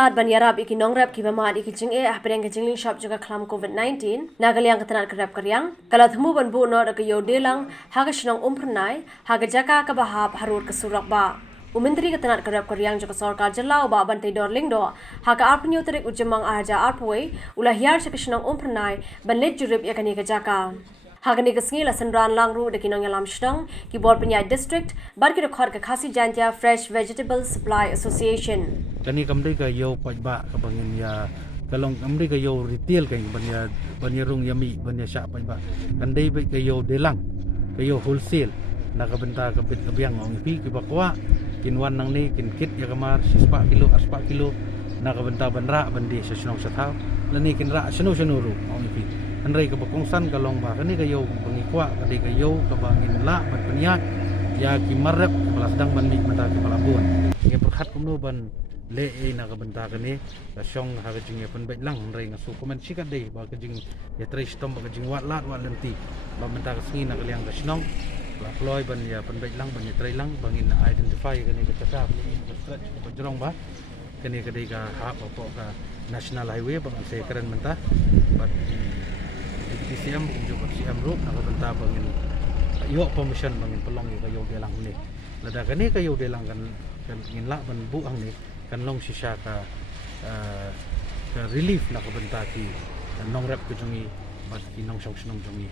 lat ban yarab iki nongrap ki bama iki jing e ahpereng ke jingling shop juga klam COVID-19 nagaliang ketanat kerap karyang kala themu ban bu no ke yodelang haga shnong umprnai haga jaka ka bahap harut ke surak ba Umentri ketanat kerap karyang juga sarkar jelau ba bantai dorling do haga arpnyo terik ujemang arja arpoi ulah yar shnong umprnai ban let jurip yakani ke jaka Hagani kesngi la senran langru de kinong yalam shnong ki bor penyai district bar ki record ke khasi jantia Fresh Vegetable Supply Association kani kamri ka yo pajba ka bangin ya kalong kamri ka yo retail ka banya rung yami banya sya pajba kandai ba ka yo delang ka yo wholesale na ka benta ka bit ka biang ong pi ki bakwa kinwan nang ni kin kit ya kamar 6 kilo na ka benta banra bandi sa shnong sa thaw lani kin ra shnu ru ong pi Andai ke bakongsan kalong ba kani kayo pangikwa kadi kayo kabangin la bat peniak ya kimarep kepala sedang ban mik mata kepala buan nge perhat kumno ban le e na kabenta kani ka syong ha ka jing pen baik lang andai ngasu komen sikat dei ba ka jing ya tres tom ba ka jing wat lat wat lenti ba menta ka singi na kaliang ka snong la ploy ban ya pen baik lang ban ya tre lang bangin identify kani ka tata stretch ka jerong ba kani kadai ka ha apa ka national highway bang se keren menta bat DCM juga CM Group nak benta bangin yo permission bangin pelong kayo delang ni lada kani kayo delang kan ingin la ban buang ni kan long sisa ka relief nak benta ki nong rep ke jungi bat ki nong shong snong jungi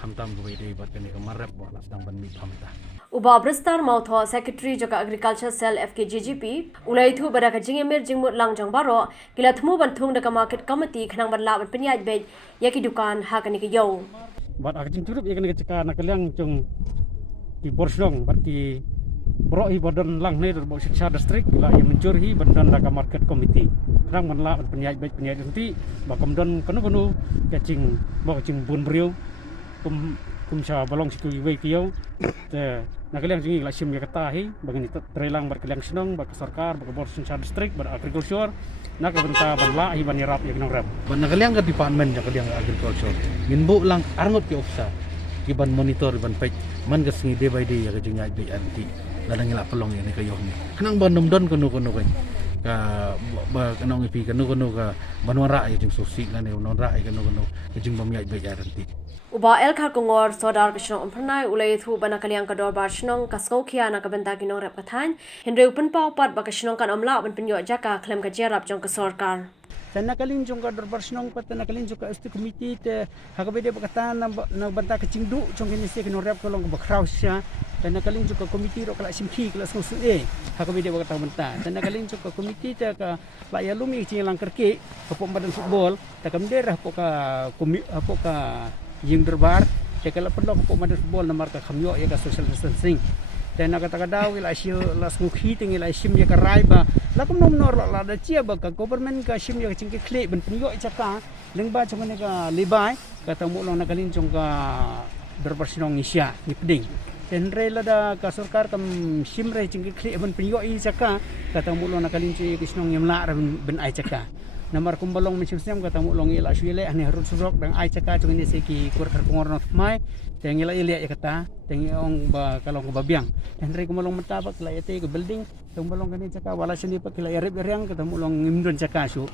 hamtam go dei bat kani ka marap wala sedang ban mi hamta Uba Bristar Mautho Secretary Joka Agriculture Cell FKGGP ulai thu bara ka jingemir jingmut langjang baro kila thmu ban thung da market committee khnang ban la ban penyaj be yaki dukan ha kani ke yo bat ak jing turup yakani ke ceka nak liang chung ki borsong bat ki bro hi badan lang ne bo shiksha district la yang mencur hi bandan da market committee khnang ban la ban penyaj nanti ba komdon kanu ke jing bo jing bun briu kum sha balong siku we kiyo te nakaliang jingi la sim ya kata hi bagini trelang bar kaliang senong bar sarkar bar bor sunsa district bar agriculture nak benta banla hi ban yarap ya kinong rap ban nakaliang ka department ya kaliang agriculture minbu lang arngot ki ofsa ki ban monitor ban page man ka singi day by day ya ka jingai be anti dalang ila pelong ya ni kayo ni kanang ban nomdon kuno kay ka ba kanong ipi kuno ka banwara ya jing susi ngane unora ya kuno ka jing bamyai be anti Uba el khar kongor sodar kishnong umpernai ulai thu bana kaliang ka dor bar shnong kasko khia na ka benta kinong rap kathan henre upen pau pat ba kishnong kan amla ban penyo jaka klem ka jerap jong ka sarkar sana kalin jong ka dor bar shnong pat na kalin jong ka sti committee te hakabede ba katan na benta ka chingdu jong kini se kinong rap kolong ba kraus sya sana kalin jong ka committee ro kala simki kala su e hakabede ba katan benta sana kalin jong ka committee te ka la ya lumi ching lang kerke kapok badan football ta kamder hapo ka yang berbar, jika perlu aku main football nama mereka khamyo ya ka social distancing. Dan nak kata daw ila siyo las ngukhi ting ila sim ya ka raiba. Lakum nom nor la da chia ba ka government ka sim ya chingki kle ben pinyo chaka lengba chama ka libay kata mo long nakalin chong ka berbar sinong isya ni peding. Dan rela da ka sarkar kam sim re chingki kle ben pinyo I chaka kata mo long nakalin chi kisnong yamla ben ai chaka. Namar kumbalong mesyusnya kata mu long ila syule ane harun surok dang ai caka chung ini seki kur kar kongor not mai teng ila ilia ya kata teng ong ba kalong ko babiang dan re kumbalong metabak la yate ke building kumbalong kani caka wala sini pak ila yarib yang kata mu long ngimdon caka su